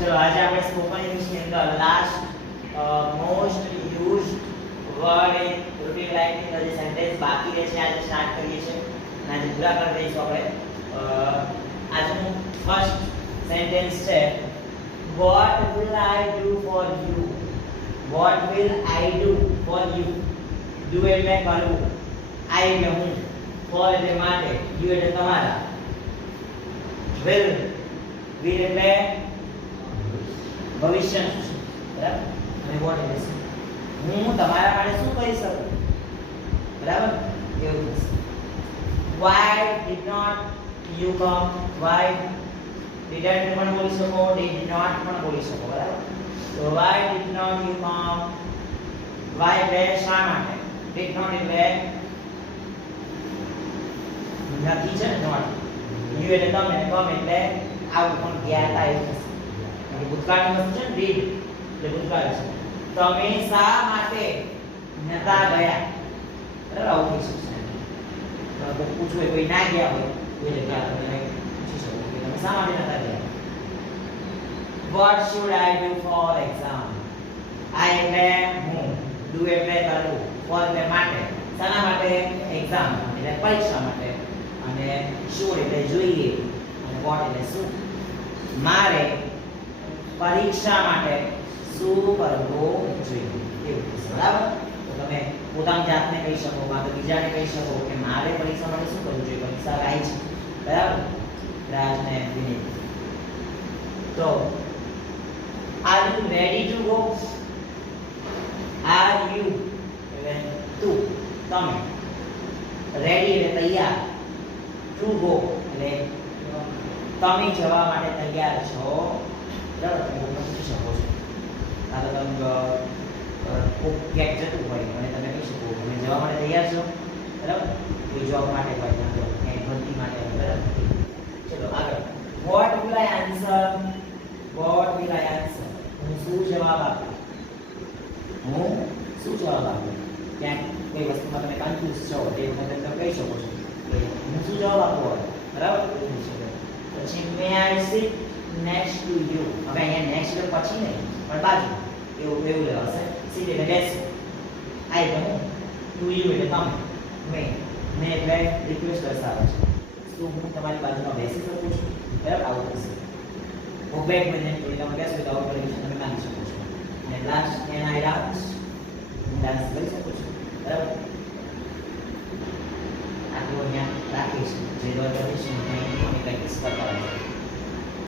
ચલો આજે આપણે સ્પોકન ઇંગ્લિશ ની અંદર last most used word in routine life ની અંદર જે સેન્ટેન્સ બાકી રહે છે આજે સ્ટાર્ટ કરીએ છીએ અને આજે પૂરા કરી દઈશું આપણે આજનું ફર્સ્ટ સેન્ટેન્સ છે what will I do for you what will I do for you do એટલે કરવું I એટલે હું for એટલે માટે you એટલે તમારા will એટલે ભવિષ્ય બરાબર અને what એટલે શું હું તમારા માટે શું કરી શકું બરાબર એવું છે why did not you come why didn't પણ બોલી શકો did not પણ બોલી શકો બરાબર તો why did not you come why એટલે શા માટે did not એટલે નથી છે not you એટલે તમે come એટલે આવું પણ ગયા હતા એવું થશે એટલે ભૂતકાળની વસ્તુ છે ને did એટલે ભૂતકાળ છે તમે શા માટે નતા ગયા બરાબર આવું થઈ શકશે તો પૂછવું કોઈ ના ગયા હોય એ જગ્યા તમે પૂછી શકો કે તમે શા માટે નતા ગયા what should I do for exam I એટલે હું do એટલે કરવું for એટલે માટે શાના માટે exam એટલે પરીક્ષા માટે અને should એટલે જોઈએ અને what એટલે શું મારે પરીક્ષા માટે શું કરવું જોઈએ એવું બરાબર તો તમે પોતાની જાતને કહી શકો કાં તો બીજાને કહી શકો કે મારે પરીક્ષા માટે શું કરવું જોઈએ પરીક્ષા આવી છે બરાબર રાજ ને વિનીત તો are you ready to go are you એટલે તું તમે ready એટલે તૈયાર to go એટલે તમે જવા માટે તૈયાર છો બરાબર તમે પૂછી શકો છો આ તો તમે ક્યાંક જતું હોય અને તમે કહી શકો તમે જવા માટે તૈયાર છો બરાબર કોઈ જોબ માટે હોય ક્યાંય ભરતી માટે બરાબર ચલો આગળ what will I answer હું શું જવાબ આપું ક્યાંક કોઈ વસ્તુમાં તમે કન્ફ્યુઝ છો તે વખતે તમે કહી શકો છો કે હું શું જવાબ આપું બરાબર પછી મે આઈ સિટ નેક્સ્ટ ટુ યુ હવે અહીંયા નેક્સ્ટ એટલે પછી નહીં પણ બાજુ એવું લેવાશે સિટ એટલે બેસવું આઈ એટલે હું ટુ યુ એટલે તમે મેં એટલે રિક્વેસ્ટ દર્શાવે છે શું હું તમારી બાજુમાં બેસી શકું છું બરાબર આવું થશે હું બેક મને તમે બેસો તો આવું પરમિશન તમે માંગી શકો છો અને લાસ્ટ કેન આઈ ડાન્સ હું ડાન્સ કરી શકું છું બરાબર આટલું અહીંયા રાખીશ જે દર કરીશું ત્યાં પ્રેક્ટિસ કરતા રહેજો